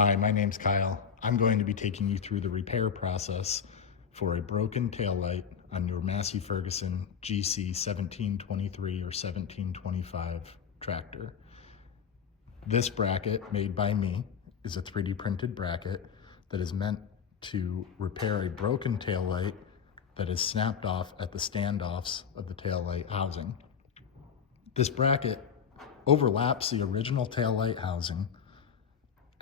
Hi, my name's Kyle. I'm going to be taking you through the repair process for a broken taillight on your Massey Ferguson GC 1723 or 1725 tractor. This bracket, made by me, is a 3D printed bracket that is meant to repair a broken taillight that is snapped off at the standoffs of the taillight housing. This bracket overlaps the original taillight housing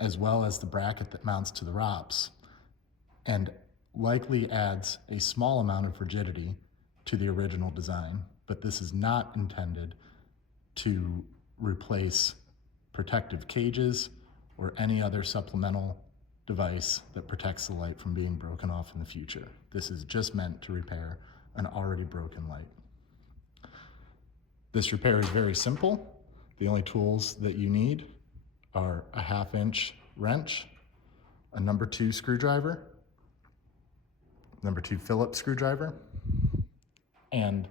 as well as the bracket that mounts to the ROPS, and likely adds a small amount of rigidity to the original design, but this is not intended to replace protective cages or any other supplemental device that protects the light from being broken off in the future. This is just meant to repair an already broken light. This repair is very simple. The only tools that you need are a 1/2-inch wrench, a number 2 screwdriver, number 2 Phillips screwdriver, and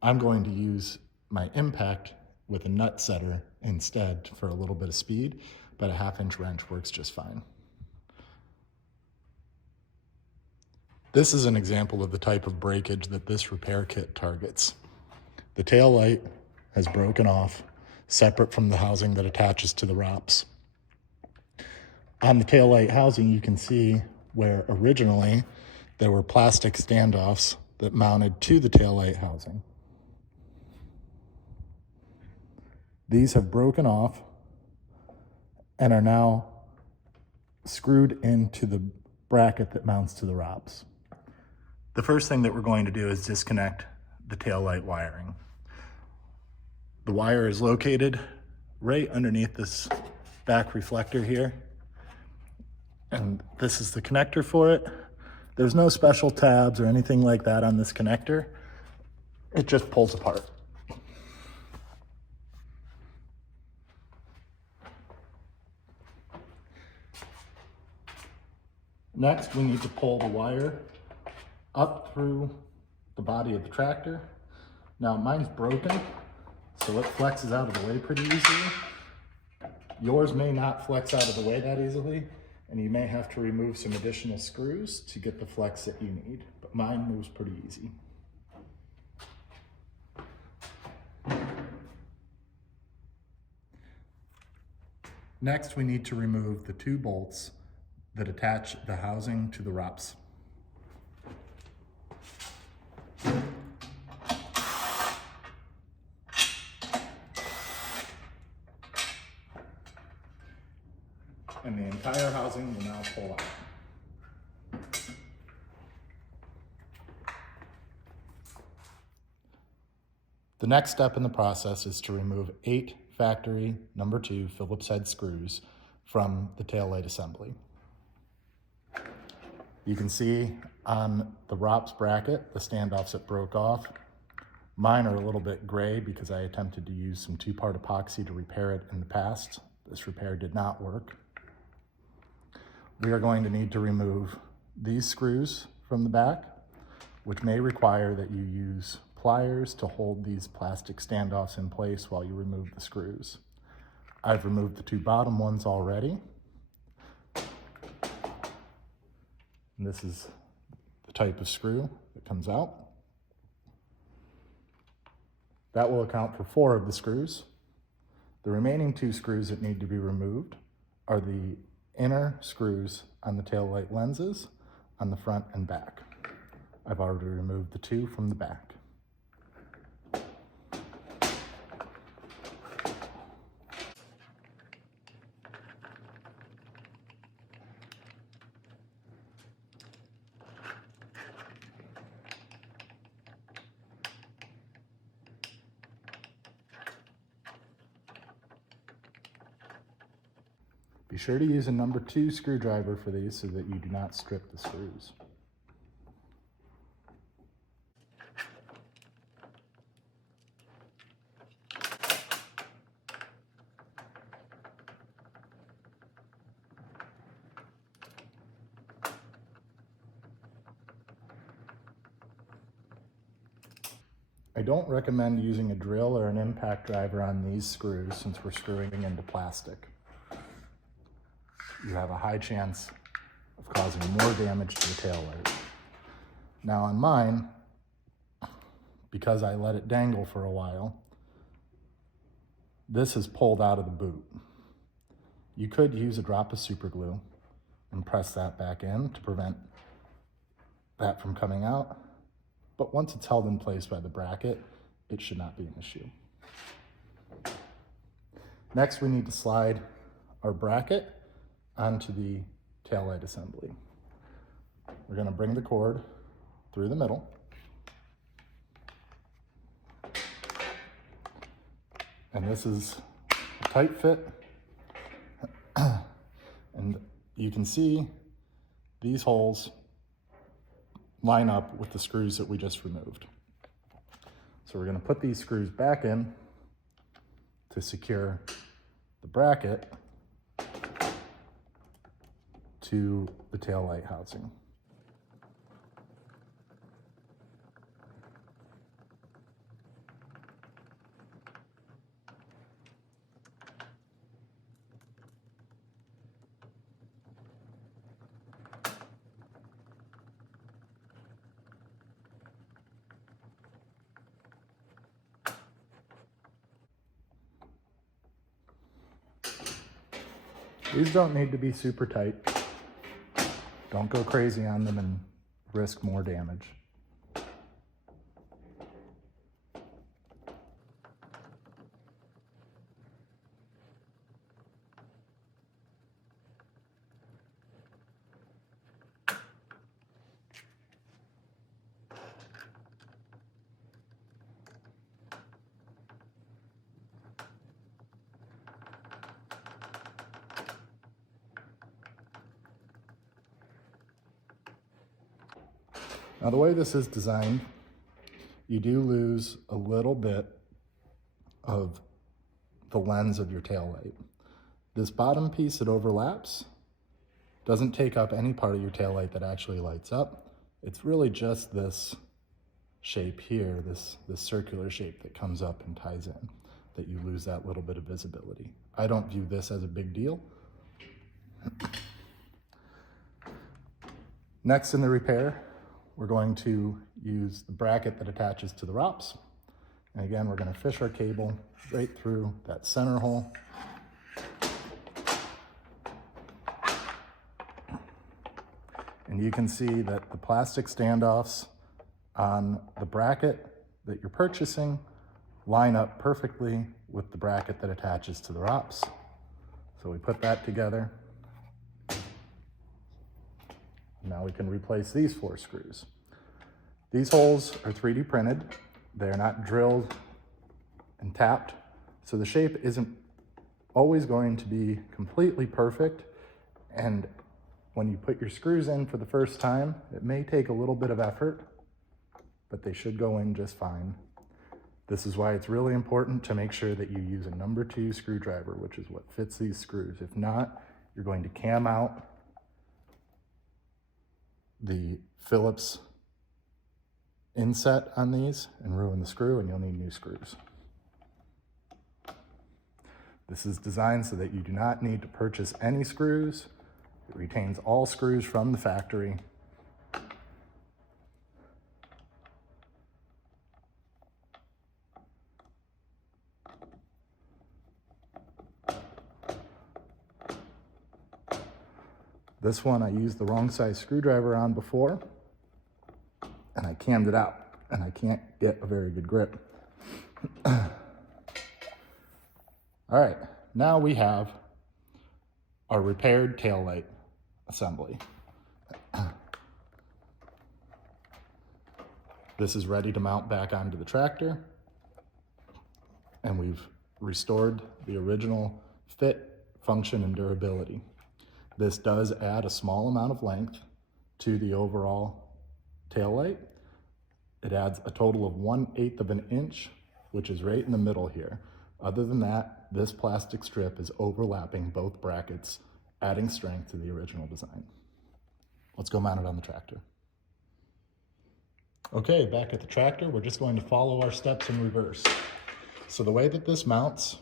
I'm going to use my impact with a nut setter instead for a little bit of speed, but a 1/2-inch wrench works just fine. This is an example of the type of breakage that this repair kit targets. The tail light has broken off, separate from the housing that attaches to the ROPS. On the taillight housing, you can see where originally there were plastic standoffs that mounted to the taillight housing. These have broken off and are now screwed into the bracket that mounts to the ROPS. The first thing that we're going to do is disconnect the taillight wiring. The wire is located right underneath this back reflector here, and this is the connector for it. There's no special tabs or anything like that on this connector. It just pulls apart. Next, we need to pull the wire up through the body of the tractor. Now mine's broken, so it flexes out of the way pretty easily. Yours may not flex out of the way that easily, and you may have to remove some additional screws to get the flex that you need, but mine moves pretty easy. Next, we need to remove the 2 bolts that attach the housing to the ROPS. And the entire housing will now pull out. The next step in the process is to remove 8 factory number 2 Phillips head screws from the taillight assembly. You can see on the ROPS bracket the standoffs that broke off. Mine are a little bit gray because I attempted to use some 2-part epoxy to repair it in the past. This repair did not work. We are going to need to remove these screws from the back, which may require that you use pliers to hold these plastic standoffs in place while you remove the screws. I've removed the 2 bottom ones already. And this is the type of screw that comes out. That will account for 4 of the screws. The remaining 2 screws that need to be removed are the inner screws on the taillight lenses on the front and back. I've already removed the 2 from the back. Be sure to use a number 2 screwdriver for these so that you do not strip the screws. I don't recommend using a drill or an impact driver on these screws since we're screwing into plastic. you have a high chance of causing more damage to the tail light. Now on mine, because I let it dangle for a while, this is pulled out of the boot. You could use a drop of super glue and press that back in to prevent that from coming out. But once it's held in place by the bracket, it should not be an issue. Next, we need to slide our bracket onto the taillight assembly. We're going to bring the cord through the middle. And this is a tight fit. And you can see these holes line up with the screws that we just removed. So we're going to put these screws back in to secure the bracket to the tail light housing. These don't need to be super tight. Don't go crazy on them and risk more damage. Now the way this is designed, you do lose a little bit of the lens of your tail light. This bottom piece that overlaps doesn't take up any part of your tail light that actually lights up. It's really just this shape here, this circular shape that comes up and ties in, that you lose that little bit of visibility. I don't view this as a big deal. Next in the repair, we're going to use the bracket that attaches to the ROPS. And again, we're going to fish our cable right through that center hole. And you can see that the plastic standoffs on the bracket that you're purchasing line up perfectly with the bracket that attaches to the ROPS. So we put that together. Now we can replace these 4 screws. These holes are 3D printed. They're not drilled and tapped. So the shape isn't always going to be completely perfect. And when you put your screws in for the first time, it may take a little bit of effort, but they should go in just fine. This is why it's really important to make sure that you use a number 2 screwdriver, which is what fits these screws. If not, you're going to cam out the Phillips inset on these and ruin the screw, and you'll need new screws. This is designed so that you do not need to purchase any screws. It retains all screws from the factory. This one I used the wrong size screwdriver on before, and I cammed it out, and I can't get a very good grip. All right, now we have our repaired taillight assembly. This is ready to mount back onto the tractor, and we've restored the original fit, function, and durability. This does add a small amount of length to the overall taillight. It adds a total of 1/8 of an inch, which is right in the middle here. Other than that, this plastic strip is overlapping both brackets, adding strength to the original design. Let's go mount it on the tractor. Okay, back at the tractor, we're just going to follow our steps in reverse. So the way that this mounts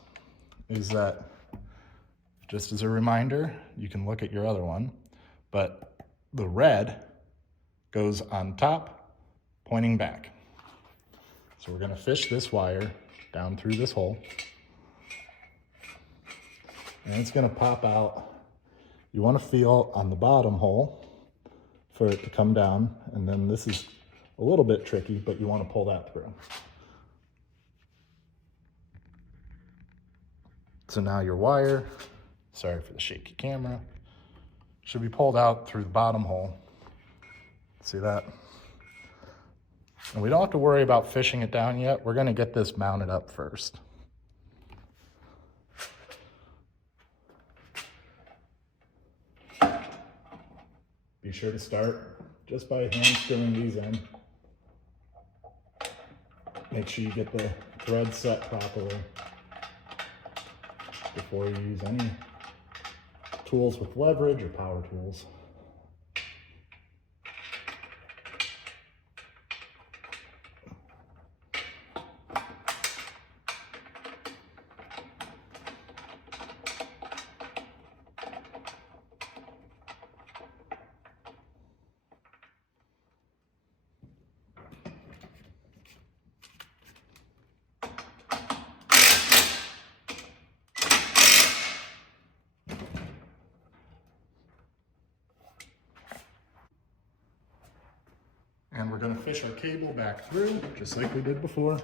is that Just as a reminder, you can look at your other one, but the red goes on top, pointing back. So we're gonna fish this wire down through this hole, and it's gonna pop out. You wanna feel on the bottom hole for it to come down, and then this is a little bit tricky, but you wanna pull that through. So now your wire, sorry for the shaky camera, should be pulled out through the bottom hole. See that? And we don't have to worry about fishing it down yet. We're gonna get this mounted up first. Be sure to start just by hand screwing these in. Make sure you get the thread set properly before you use any tools with leverage or power tools. And we're gonna fish our cable back through, just like we did before.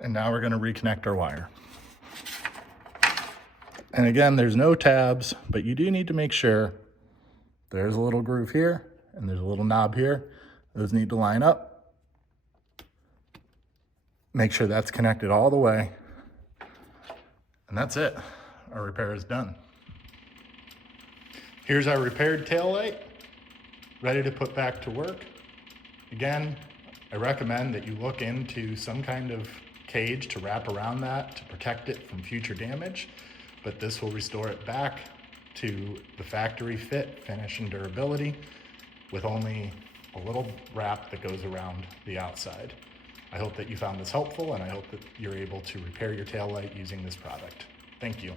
And now we're gonna reconnect our wire. And again, there's no tabs, but you do need to make sure there's a little groove here and there's a little knob here. Those need to line up. Make sure that's connected all the way. And that's it. Our repair is done. Here's our repaired tail light, ready to put back to work. Again, I recommend that you look into some kind of cage to wrap around that to protect it from future damage, but this will restore it back to the factory fit, finish, and durability with only a little wrap that goes around the outside. I hope that you found this helpful, and I hope that you're able to repair your taillight using this product. Thank you.